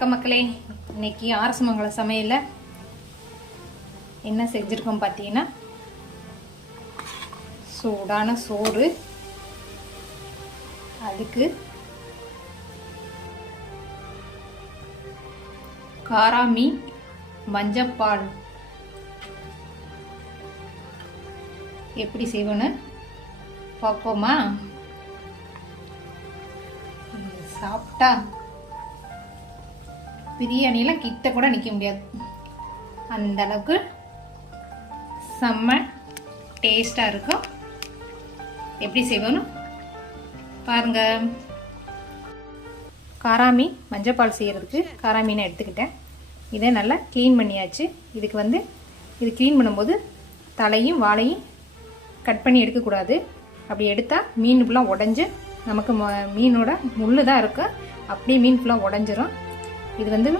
வணக்கம் மக்களே. இன்னைக்கு ஆரசமங்கல சமையலில் என்ன செஞ்சுருக்கோம் பார்த்தீங்கன்னா சூடான சோறு அதுக்கு காரா மீன் மஞ்சப்பால். எப்படி செய்வோன்னு பார்ப்போமா சாப்பிட்டா பிரியாணிலாம் கிட்ட கூட நிற்க முடியாது. அந்த அளவுக்கு செம்ம டேஸ்டாக இருக்கும். எப்படி செய்வோன்னு பாருங்கள் காராமி மஞ்சப்பால் செய்கிறதுக்கு காராமீனை எடுத்துக்கிட்டேன். இதை நல்லா க்ளீன் பண்ணியாச்சு. இதுக்கு வந்து இது க்ளீன் பண்ணும்போது தலையும் வாழையும் கட் பண்ணி எடுக்கக்கூடாது அப்படி எடுத்தால் மீன் ஃபுல்லாக உடஞ்சி நமக்கு மீனோட முள் தான் இருக்கும். அப்படியே மீன் ஃபுல்லாக உடஞ்சிரும். இது வந்து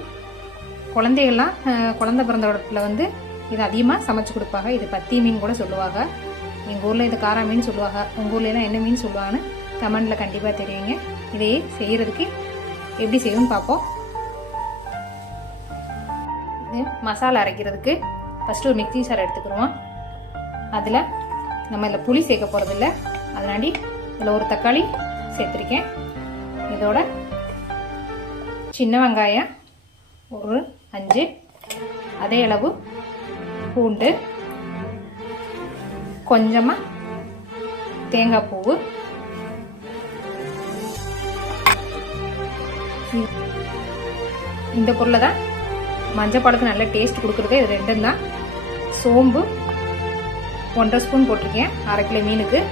குழந்தைகள்லாம் குழந்த குழந்தை பிறந்த இடத்துல வந்து இது அதிகமாக சமைச்சு கொடுப்பாங்க. இது பத்தி மீன் கூட சொல்லுவாங்க. எங்கள் ஊரில் இது காரா மீன் சொல்லுவாங்க. உங்கள் ஊர்லலாம் என்ன மீன் சொல்லுவாங்கன்னு கமெண்டில் கண்டிப்பாக தெரியுங்க இதையே செய்கிறதுக்கு எப்படி செய்யணும்னு பார்ப்போம். இது மசாலா அரைக்கிறதுக்கு ஃபஸ்ட்டு ஒரு மிக்ஸி சார் எடுத்துக்கிடுவோம். அதில் நம்ம இதில் புளி சேர்க்க போகிறதில்ல அதனாடி இதில் ஒரு தக்காளி சேர்த்துருக்கேன். இதோட சின்ன வெங்காயம் ஒரு அஞ்சு. அதே அளவு பூண்டு. கொஞ்சமாக தேங்காய் பூவு. இந்த பொருளை தான் மஞ்சள் பழத்துக்கு நல்ல டேஸ்ட் கொடுக்குறது. இது ரெண்டும் தான். சோம்பு ஒன்றரை ஸ்பூன் போட்டிருக்கேன். அரை கிலோ மீனுக்கு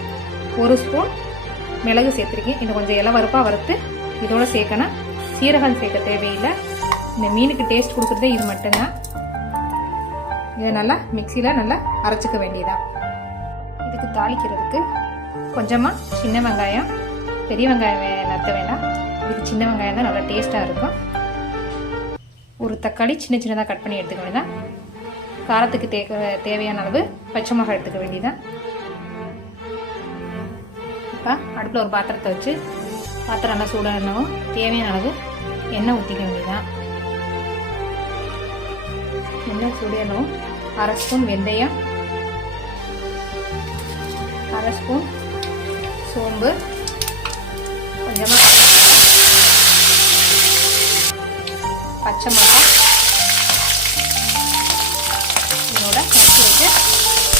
ஒரு ஸ்பூன் மிளகு சேர்த்துருக்கேன். இன்னும் கொஞ்சம் இலை வறுப்பாக வறுத்து இதோட சேர்க்கணும். சீரகம் சேர்க்க தேவையில்லை. இந்த மீனுக்கு டேஸ்ட் கொடுக்குறதே இது மட்டும்தான். இதை நல்லா மிக்சியில் நல்லா அரைச்சிக்க வேண்டியதான் இதுக்கு தாளிக்கிறதுக்கு கொஞ்சமாக சின்ன வெங்காயம் பெரிய வெங்காயம் வே- நத்த வேண்டாம். இதுக்கு சின்ன வெங்காயம் தான் நல்லா டேஸ்ட்டாக இருக்கும். ஒரு தக்காளி சின்ன சின்னதாக கட் பண்ணி எடுத்துக்க வேண்டியதான் காரத்துக்கு தே தேவையான அளவு பச்சை மிளகாய் எடுத்துக்க வேண்டியதான் இப்போ அடுப்பில் ஒரு பாத்திரத்தை வச்சு பாத்திரம் நல்லா சூடானவும் தேவையான அளவு எண்ணெய் ஊற்றிக்க வேண்டியதான் எண்ணெய் சூடானவும் அரை ஸ்பூன் வெந்தயம் அரை ஸ்பூன் சோம்பு கொஞ்சமாக பச்சை மிளகாய் இதோட நறுக்கி வச்சு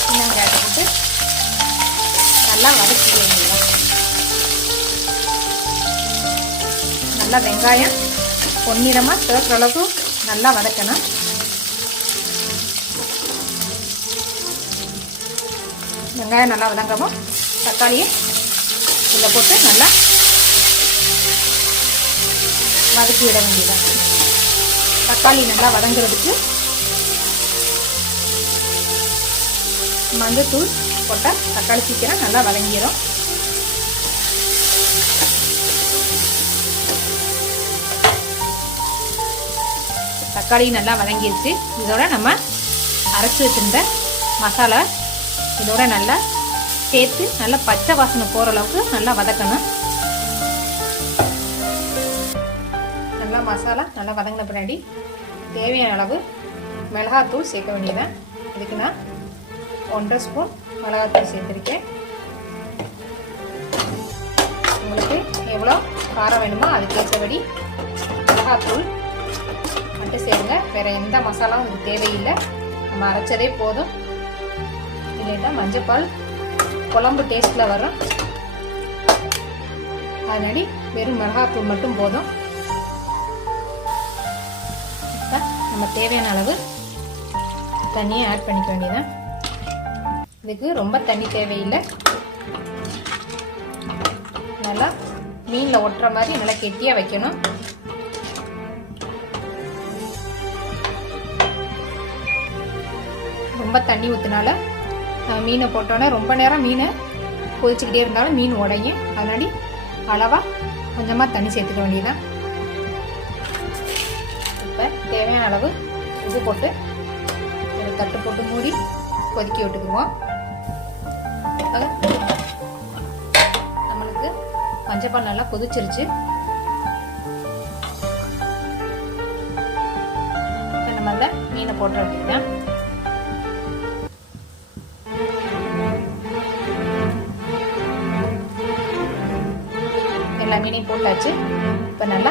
சின்ன கேட்டு போட்டு நல்லா வதக்கி நல்லா வெங்காயம் பொன்னிறமாக சேர்க்குற அளவுக்கு நல்லா வதக்கணும். வெங்காயம் நல்லா வதங்கவும் தக்காளியை இதில் போட்டு நல்லா வதக்கி விட வேண்டியதான் தக்காளி நல்லா வதங்குறதுக்கு மஞ்சத்தூள் போட்டால் தக்காளி சீக்கிரம் நல்லா வதங்கிடும் தக்காளியும் நல்லா வதங்கிருச்சு. இதோட நம்ம அரைச்சி வச்சிருந்த மசாலா இதோட நல்லா சேர்த்து நல்லா பச்சை வாசனை போகிற அளவுக்கு நல்லா வதக்கணும். நல்லா மசாலா நல்லா வதங்கின பின்னாடி தேவையான அளவு மிளகாத்தூள் சேர்க்க வேண்டியதான் இதுக்கு நான் ஒன்றரை ஸ்பூன் மிளகாத்தூள் சேர்த்துருக்கேன். உங்களுக்கு எவ்வளோ காரம் வேணுமோ அதுக்கேற்றபடி மிளகாத்தூள் மட்டும் சேருங்க. வேறு எந்த மசாலாவும் இதுக்கு தேவையில்லை. நம்ம அரைச்சதே போதும். இல்லைன்னா மஞ்சப்பால் குழம்பு டேஸ்ட்டில் வரும். அதனாடி வெறும் மிளகாத்தூள் மட்டும் போதும். இப்போ நம்ம தேவையான அளவு தண்ணியை ஆட் பண்ணிக்க வேண்டியதான் இதுக்கு ரொம்ப தண்ணி தேவையில்லை. நல்லா மீனில் ஒட்டுற மாதிரி நல்லா கெட்டியாக வைக்கணும். ரொம்ப தண்ணி ஊற்றினால மீனை போட்டோன்னே ரொம்ப நேரம் மீனை கொதிச்சுக்கிட்டே இருந்தாலும் மீன் உடையும். அதனாடி அளவாக கொஞ்சமாக தண்ணி சேர்த்துக்க வேண்டியதான் இப்போ தேவையான அளவு உப்பு போட்டு ஒரு தட்டு போட்டு மூடி கொதிக்க விட்டுக்குவோம். இப்போ நம்மளுக்கு மஞ்சப்பால் நல்லா கொதிச்சிருச்சு. நம்ம மீனை போட்டுற வேண்டியதுதான் மீனையும் போட்டாச்சு. இப்போ நல்லா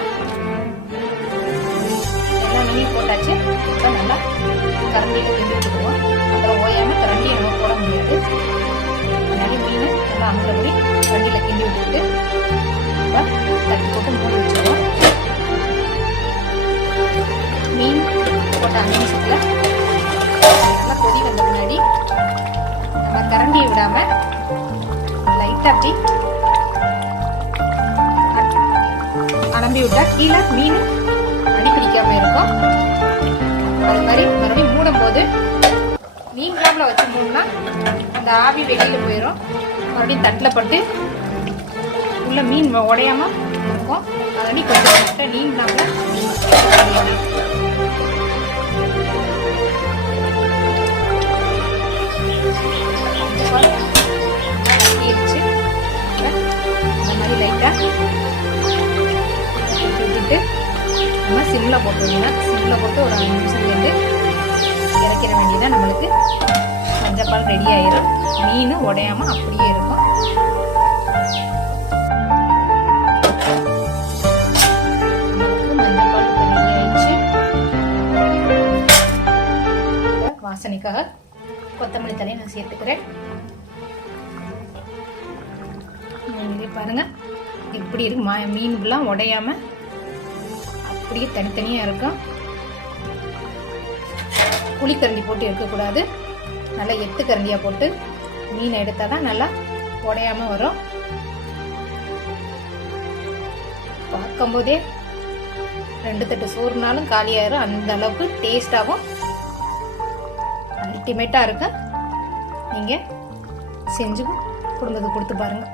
எல்லா மீனையும் போட்டாச்சு. இப்போ நல்லா கரண்டியை கிண்டி விட்டுக்குவோம் அப்புறம் ஓயாமல் கரண்டி நம்ம போட முடியாது. அதனால மீனை நல்லா அங்கபடி கரண்டியில் கிண்டி விட்டுட்டு இப்போ தட்டி போட்டு மூடி வச்சுருவோம். மீன் போட்ட அஞ்சு நிமிஷத்தில் நல்லா கொதி வந்த பின்னாடி நம்ம கரண்டியை விடாமல் லைட்டாக அப்படி அலம்பி கீழே மீன். அடி பிடிக்காம இருக்கும் அது மாதிரி மறுபடியும் மூடும் போது மீன் கிராமில் வச்சு மூடனா அந்த ஆவி வெளியில் போயிடும் மறுபடியும் தட்டில் பட்டு உள்ள மீன் உடையாம இருக்கும். அதனால கொஞ்சம் மட்டும் மீன் சிம்மில் போட்டுருவோங்க சிம்மில் போட்டு ஒரு அஞ்சு நிமிஷம் சேர்ந்து இறக்கிற வேண்டியதாக நம்மளுக்கு. மஞ்சப்பால் ரெடி ஆயிரும். மீன் உடையாமல் அப்படியே இருக்கும். மஞ்சப்பால் வாசனைக்காக கொத்தமல்லி தலையை நான் சேர்த்துக்கிறேன். நீங்களே பாருங்க. எப்படி இருக்கு? மா ஃபுல்லாக உடையாமல் அப்படியே தனித்தனியாக இருக்கும் புளிக்கரண்டி போட்டு எடுக்கக்கூடாது நல்லா எட்டு கரண்டியாக போட்டு மீனை எடுத்தால் தான் நல்லா உடையாம வரும். பார்க்கும்போதே ரெண்டு தட்டு சோறுனாலும் காலியாயிரும். அந்த அளவுக்கு டேஸ்டாகவும் அல்டிமேட்டாக இருக்கும் நீங்கள் செஞ்சு குடும்பத்துக்கு கொடுத்து பாருங்கள்